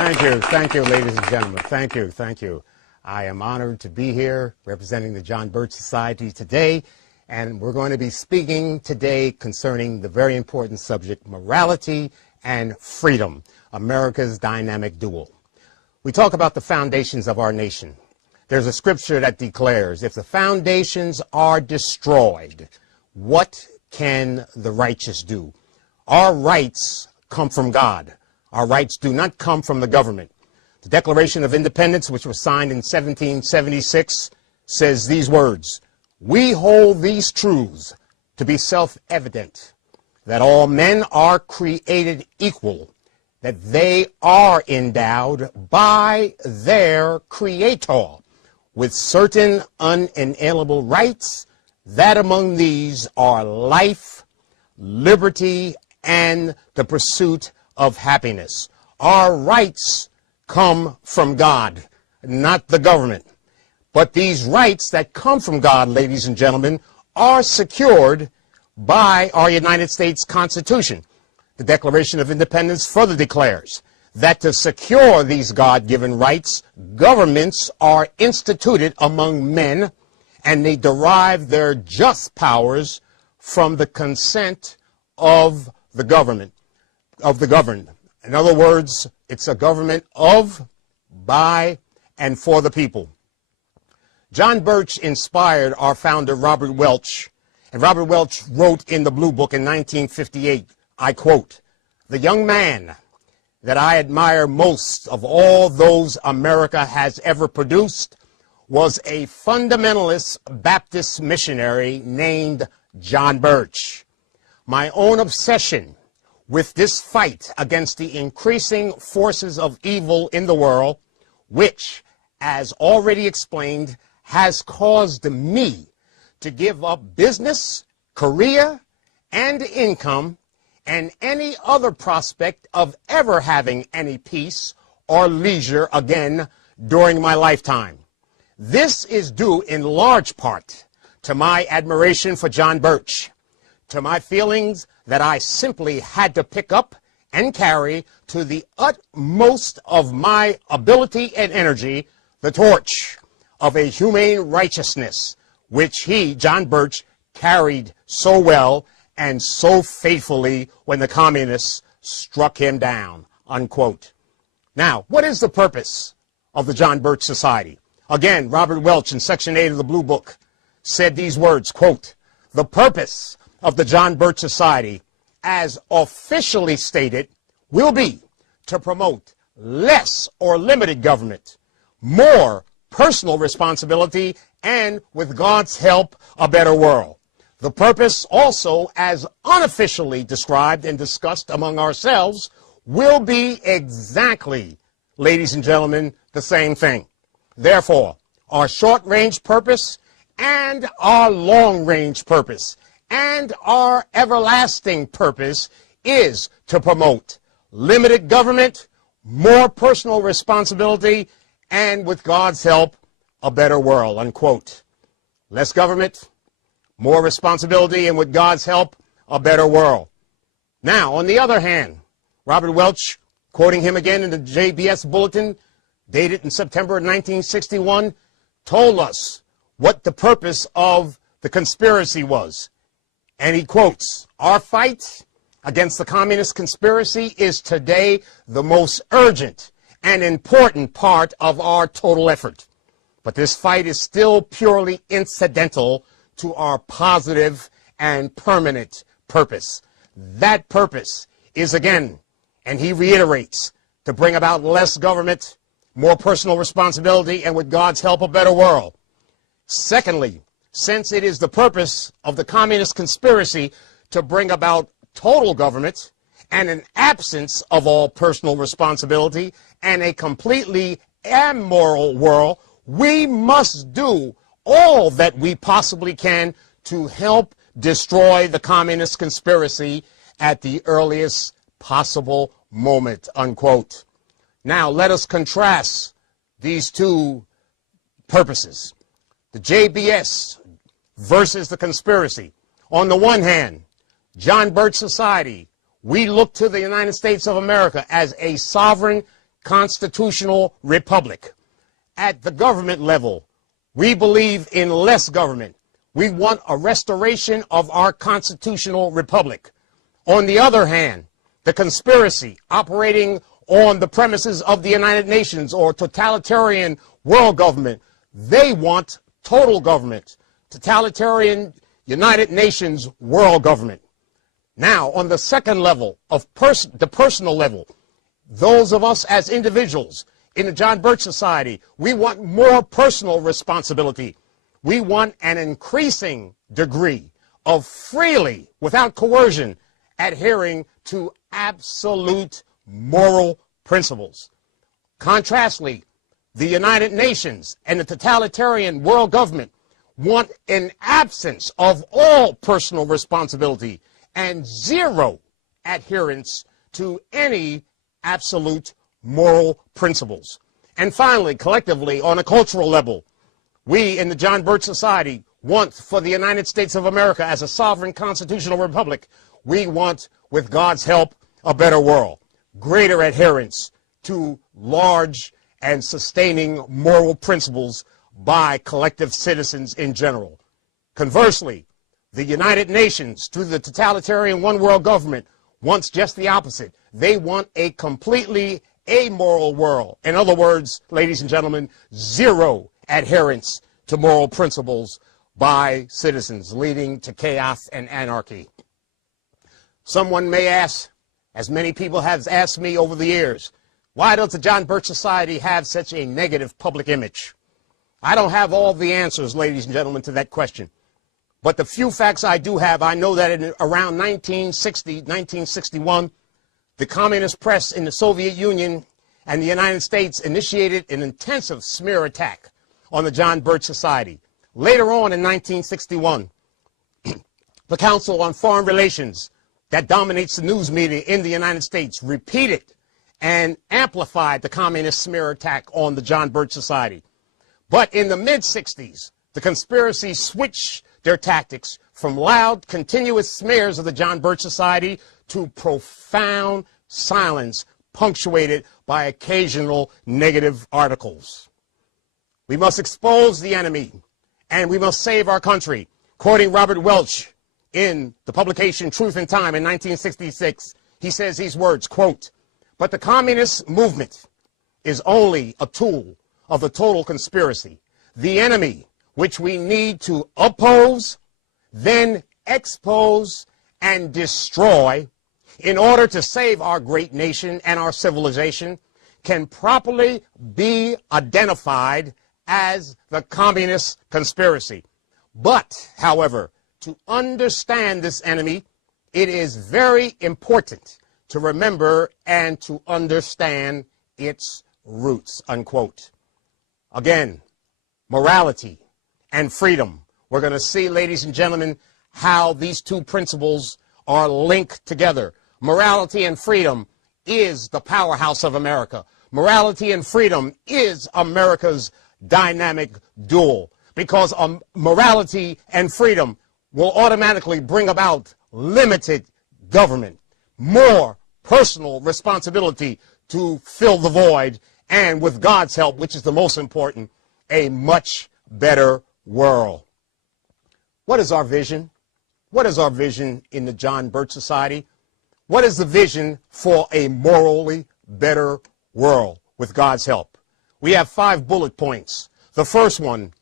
Thank you, ladies and gentlemen. Thank you. I am honored to be here representing the John Birch Society today, and we're going to be speaking today concerning the very important subject, morality and freedom, America's dynamic dual. We talk about the foundations of our nation. There's a scripture that declares, if the foundations are destroyed, what can the righteous do? Our rights come from God. Our rights do not come from the government. The Declaration of Independence, which was signed in 1776, says these words, "We hold these truths to be self-evident, that all men are created equal, that they are endowed by their Creator with certain unalienable rights, that among these are life, liberty, and the pursuit of happiness." Our rights come from God, not the government. But these rights that come from God, ladies and gentlemen, are secured by our United States Constitution. The Declaration of Independence further declares that to secure these God-given rights, governments are instituted among men, and they derive their just powers from the consent of the government, of the governed. In other words, it's a government of, by, and for the people. John Birch inspired our founder, Robert Welch, and Robert Welch wrote in the Blue Book in 1958, I quote, "The young man that I admire most of all those America has ever produced was a fundamentalist Baptist missionary named John Birch. My own obsession with this fight against the increasing forces of evil in the world, which, as already explained, has caused me to give up business, career, and income, and any other prospect of ever having any peace or leisure again during my lifetime. This is due in large part to my admiration for John Birch, to my feelings that I simply had to pick up and carry to the utmost of my ability and energy the torch of a humane righteousness, which he, John Birch, carried so well and so faithfully when the communists struck him down," unquote. Now, what is the purpose of the John Birch Society? Again, Robert Welch in Section 8 of the Blue Book said these words, quote, "The purpose of the John Birch Society, as officially stated, will be to promote less or limited government, more personal responsibility, and, with God's help, a better world. The purpose also, as unofficially described and discussed among ourselves, will be exactly, ladies and gentlemen, the same thing. Therefore, our short-range purpose and our long-range purpose and our everlasting purpose is to promote limited government, more personal responsibility, and, with God's help, a better world," unquote. Less government, more responsibility, and with God's help, a better world. Now, on the other hand, Robert Welch, quoting him again in the JBS Bulletin, dated in September 1961, told us what the purpose of the conspiracy was. And he quotes, "Our fight against the communist conspiracy is today the most urgent and important part of our total effort. But this fight is still purely incidental to our positive and permanent purpose. That purpose is, again, and he reiterates, to bring about less government, more personal responsibility, and, with God's help, a better world. Secondly, since it is the purpose of the communist conspiracy to bring about total government and an absence of all personal responsibility and a completely immoral world, we must do all that we possibly can to help destroy the communist conspiracy at the earliest possible moment," unquote. Now, let us contrast these two purposes, the JBS versus the conspiracy. On the one hand, John Birch Society, we look to the United States of America as a sovereign, constitutional republic. At the government level, we believe in less government. We want a restoration of our constitutional republic. On the other hand, the conspiracy operating on the premises of the United Nations or totalitarian world government, they want total government, totalitarian United Nations world government. Now, on the second level of the personal level, those of us as individuals in the John Birch Society, we want more personal responsibility. We want an increasing degree of freely, without coercion, adhering to absolute moral principles. Contrastly, the United Nations and the totalitarian world government want an absence of all personal responsibility and zero adherence to any absolute moral principles. And finally, collectively, on a cultural level, we in the John Birch Society want for the United States of America as a sovereign constitutional republic, we want, with God's help, a better world, greater adherence to large and sustaining moral principles by collective citizens in general. Conversely, the United Nations, through the totalitarian one world government, wants just the opposite. They want a completely amoral world. In other words, ladies and gentlemen, zero adherence to moral principles by citizens, leading to chaos and anarchy. Someone may ask, as many people have asked me over the years, why does the John Birch Society have such a negative public image? I don't have all the answers, ladies and gentlemen, to that question. But the few facts I do have, I know that in around 1960, 1961, the communist press in the Soviet Union and the United States initiated an intensive smear attack on the John Birch Society. Later on in 1961, the Council on Foreign Relations that dominates the news media in the United States repeated and amplified the communist smear attack on the John Birch Society. But in the mid-60s, the conspiracy switched their tactics from loud, continuous smears of the John Birch Society to profound silence punctuated by occasional negative articles. We must expose the enemy, and we must save our country. Quoting Robert Welch in the publication Truth and Time in 1966, he says these words, quote, "But the communist movement is only a tool of the total conspiracy. The enemy, which we need to oppose, then expose and destroy in order to save our great nation and our civilization, can properly be identified as the communist conspiracy. But, however, to understand this enemy, it is very important to remember and to understand its roots," unquote. Again, morality and freedom. We're going to see, ladies and gentlemen, how these two principles are linked together. Morality and freedom is the powerhouse of America. Morality and freedom is America's dynamic dual, because morality and freedom will automatically bring about limited government, more personal responsibility to fill the void, and with God's help, which is the most important, a much better world. What is our vision? What is our vision in the John Birch Society? What is the vision for a morally better world with God's help? We have 5 bullet points. The first one